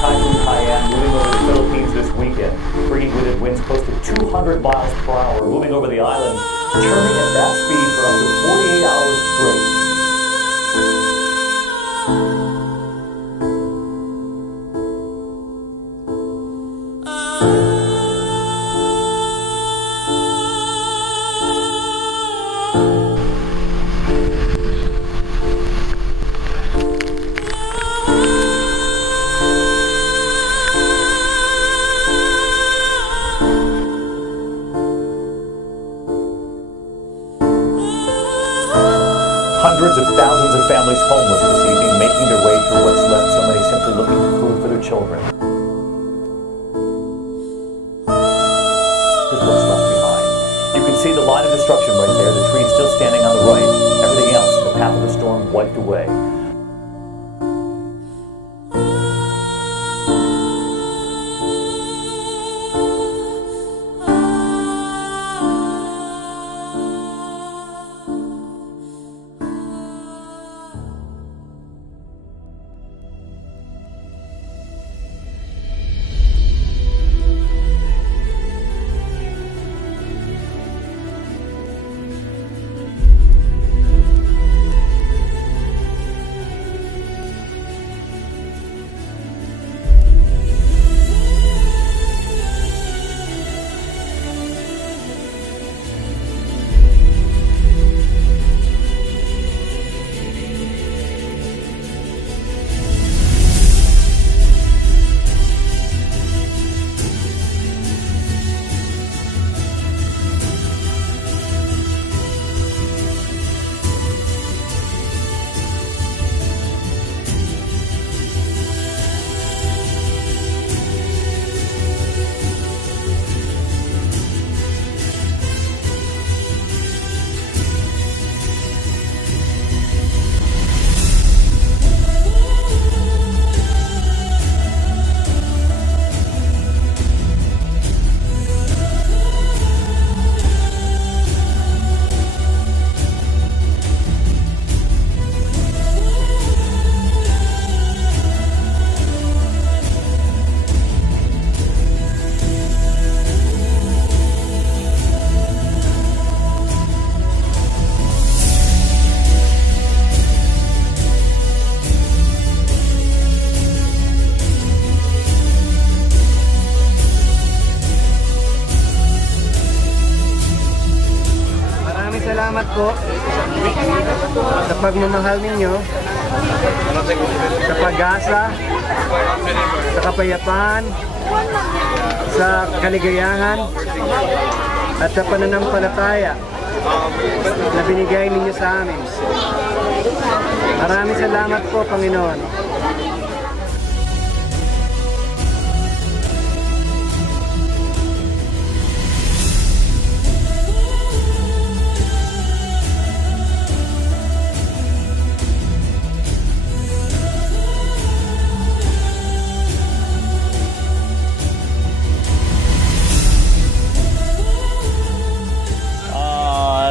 Typhoon Haiyan moving over the Philippines this weekend, bringing with it winds close to 200 miles per hour, moving over the island, churning at that speed for up to 48 hours straight. Hundreds of thousands of families homeless this evening, making their way through what's left, so many simply looking for food for their children. Here's what's left behind. You can see the line of destruction right there, the trees still standing on the right. Everything else in the path of the storm wiped away. Salamat po sa pagmamahal ninyo, sa pag-asa, sa kapayapaan, sa kaligayahan, at sa pananampalataya na binigay ninyo sa amin. Maraming salamat po, Panginoon.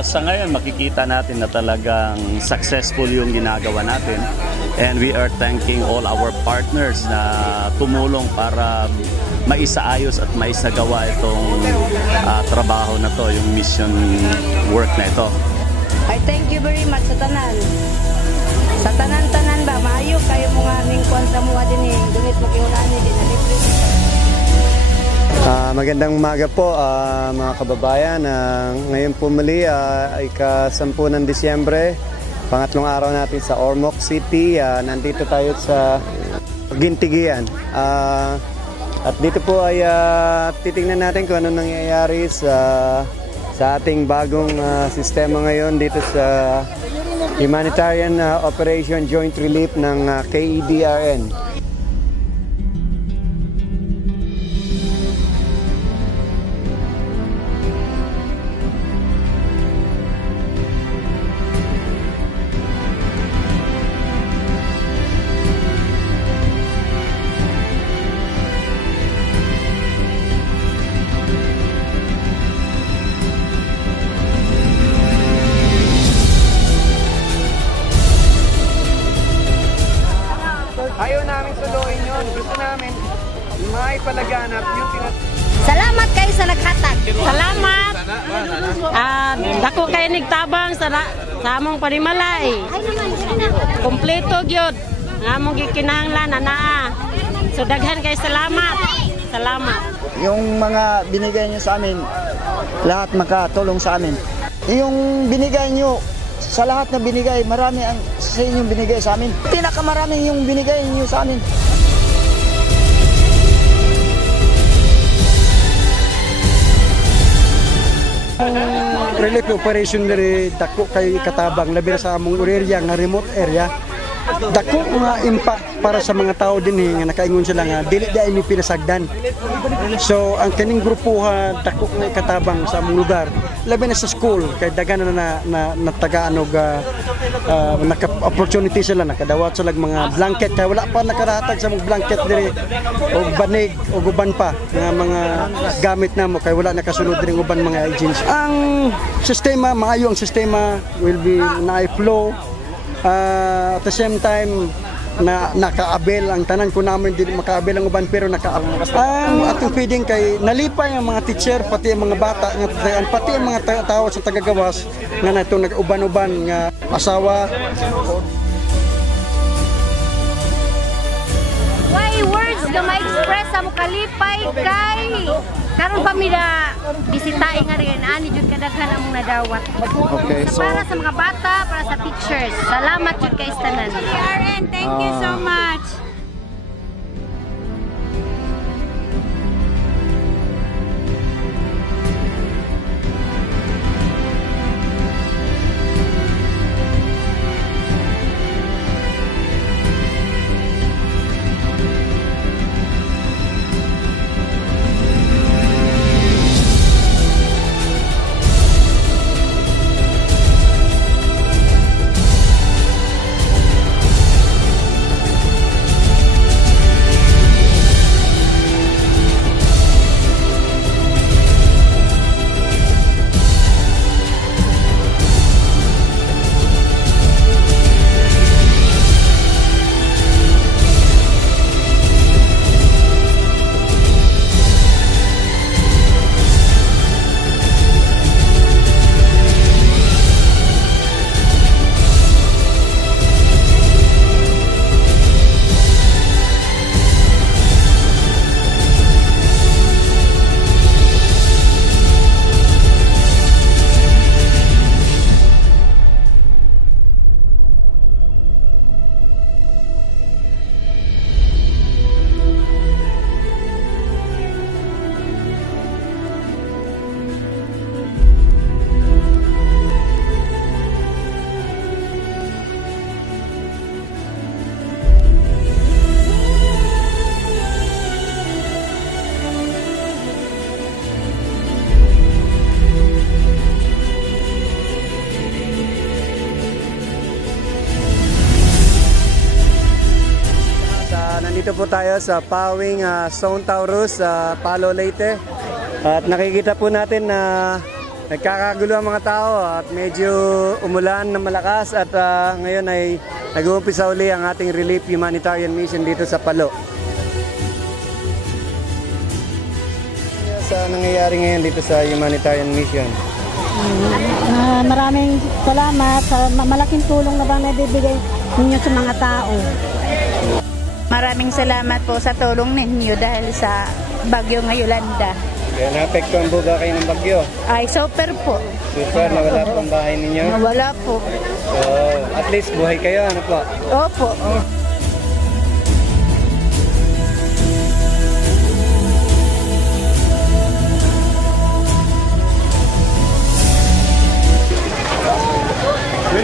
Sa ngayon, makikita natin na talagang successful yung ginagawa natin. And we are thanking all our partners na tumulong para maisaayos at maisagawa itong trabaho na to, yung mission work na ito. I thank you very much sa tanan. Sa tanan-tanan ba, maayo kayo mga aming kuwan sa mga din eh. Dunit makiunani din na libre. Magandang umaga po mga kababayan. Ngayon po muli ay ika-10 ng Disyembre, pangatlong araw natin sa Ormoc City. Nandito tayo sa Gintigian. At dito po ay titingnan natin kung ano nangyayari sa ating bagong sistema ngayon dito sa Humanitarian Operation Joint Relief ng KEDRN. Dako kay nigtabang sa among panimalay. Kompleto gyud nga among gikinahanglan anaa. So daghan kay salamat. Salamat. Yung mga binigay niyo sa amin, lahat makatulong sa amin. Yung binigay niyo sa lahat na binigay, marami ang sa inyong binigay sa amin. Pinakamaraming yung binigay niyo sa amin. Relief operation diri dako kay katabang labi na sa among area nga remote area. Dako nga impact para sa mga tao din nga nakaingon sila nga dili di mi pinasagdan. So ang kining grupo dako nga katabang sa among lugar labi na sa school kay daghan na tagaan og naka-opportunity sila nakadawat sila mga blanket kay wala pa nakaratag sa mga blanket diri og banig og uban pa nga mga gamit namo kay wala nakasulod diri uban mga agency. Ang sistema maayo ang sistema will be na-flow. At the same time na nakaabel ang tanan ko namin din makaabel ang uban pero ang atong feeding kay nalipay ang mga teacher pati ang mga bata nga pati ang mga tao sa tagagawas nga nato nag-uban-uban nga asawa. Why words nga ma-express sa kalipay kay karon pa mi na bisitahin nga rin ani jud kadaghan among nadawat. Okay, so para sa mga bata, para sa teachers. Salamat jud kay tanan. PRN, thank you so much. Nandito po tayo sa Pawing Stone Taurus sa Palo, Leyte. At nakikita po natin na nagkakagulo ang mga tao at medyo umulan na malakas at ngayon ay nag-uumpisa uli ang ating relief humanitarian mission dito sa Palo. Sa nangyayari ngayon dito sa humanitarian mission? Maraming salamat sa malaking tulong na bang nabibigay ninyo sa mga tao. Maraming salamat po sa tulong ninyo dahil sa bagyo ng Yolanda. Kaya naapektuhan po ba kayo ng bagyo? Ay, super po. Super, nawala po ang bahay ninyo? Nawala po. So, at least buhay kayo, ano po? Opo.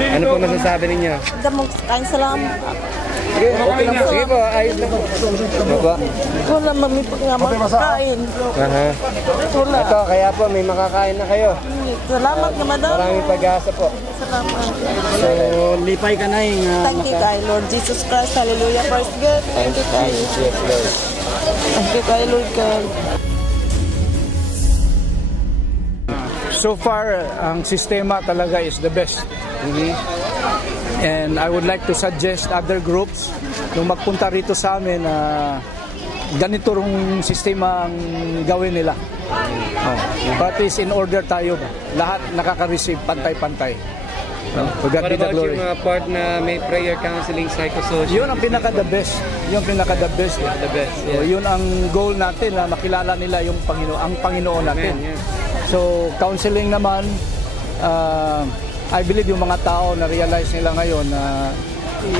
Ano po masasabi ninyo? Damong kain salamat. Sige, okay lang po. Sige po, ayos na po. Ano po? Wala mamipag nga makakain. Aha. Wala. Ito, kaya po may makakain na kayo. Salamat nga madam. Maraming pag-asa po. Salamat. So, lipay ka na yung... Thank you kay Lord Jesus Christ. Hallelujah. Praise God. Thank you kay Lord. Thank you kay Lord God. So far, ang sistema talaga is the best. And I would like to suggest other groups nung magpunta rito sa amin na ganito rong sistema ang gawin nila. But is in order tayo, lahat nakaka-receive pantay-pantay. To God be the glory. Yung part na may prayer, counseling, psychosocial? Yun ang pinaka-the best. Yung pinaka-the best. The best, yeah. So, yun ang goal natin, na makilala nila yung ang Panginoon natin. Amen, yeah. So, counseling naman, I believe yung mga tao na realize nila ngayon na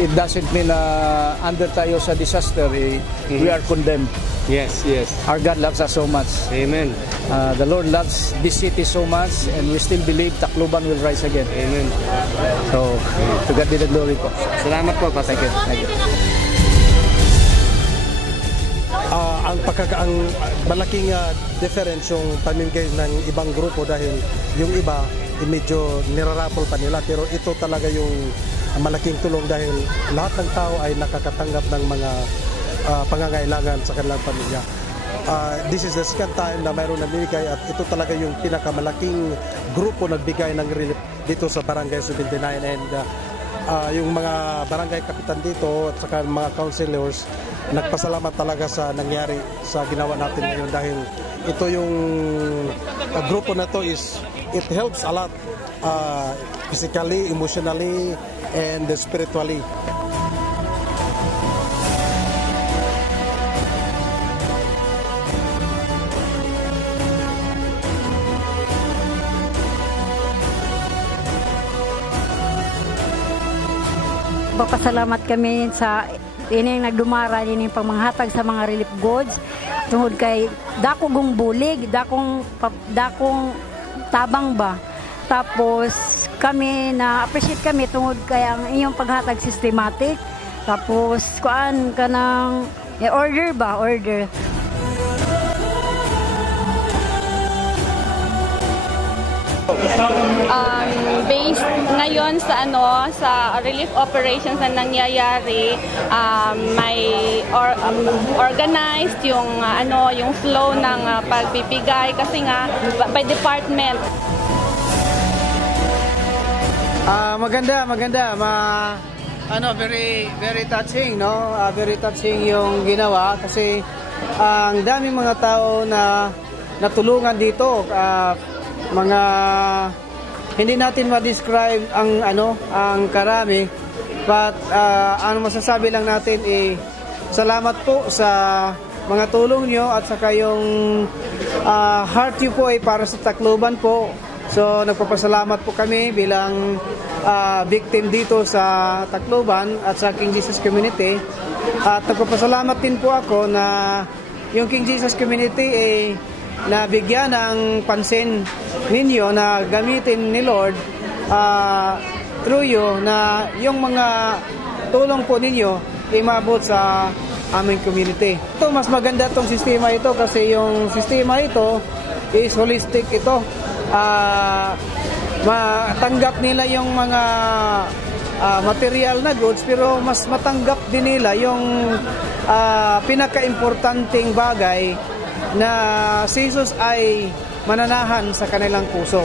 it doesn't mean na under tayo sa disaster, we are condemned. Yes, yes. Our God loves us so much. Amen. The Lord loves this city so much, and we still believe Tacloban will rise again. Amen. So, to God be the glory po. Salamat po, Pastor. Thank you. Thank you. Ang malaking difference yung pamimigay ng ibang grupo dahil yung iba medyo nirarapol pa nila, pero ito talaga yung malaking tulong dahil lahat ng tao ay nakakatanggap ng mga pangangailangan sa kanilang pamilya. This is the second time na mayroon namimigay at ito talaga yung pinakamalaking grupo nagbigay ng relief dito sa Barangay 79, and yung mga barangay kapitan dito at saka mga councilors nagpasalamat talaga sa nangyari sa ginawa natin ngayon dahil ito yung grupo na to it helps a lot physically, emotionally, and spiritually. Papasalamat kami sa ining nagdumara ining pangmanghatag sa mga relief goods tungod kay dakong bulig, dakong tabang ba. Tapos kami na appreciate kami tungod kay ang inyong paghatag systematic. Tapos kuan kanang order. Based ngayon sa relief operations na nangyayari, may organized yung yung flow ng pagbibigay kasi nga by department. Maganda. Very touching, no? Very touching yung ginawa kasi ang daming mga tao na natulungan dito. Mga hindi natin ma-describe ang karami, but masasabi lang natin salamat po sa mga tulong nyo at saka yung heart nyo po ay para sa Tacloban po. So nagpapasalamat po kami bilang victim dito sa Tacloban at sa King Jesus Community, at nagpapasalamat din po ako na yung King Jesus Community na bigyan ng pansin ninyo na gamitin ni Lord through you, na yung mga tulong po ninyo imabot sa aming community. Ito, mas maganda itong sistema ito kasi yung sistema ito is holistic ito. Matanggap nila yung mga material na goods, pero mas matanggap din nila yung pinaka-importanting bagay na si Jesus ay mananahan sa kanilang puso.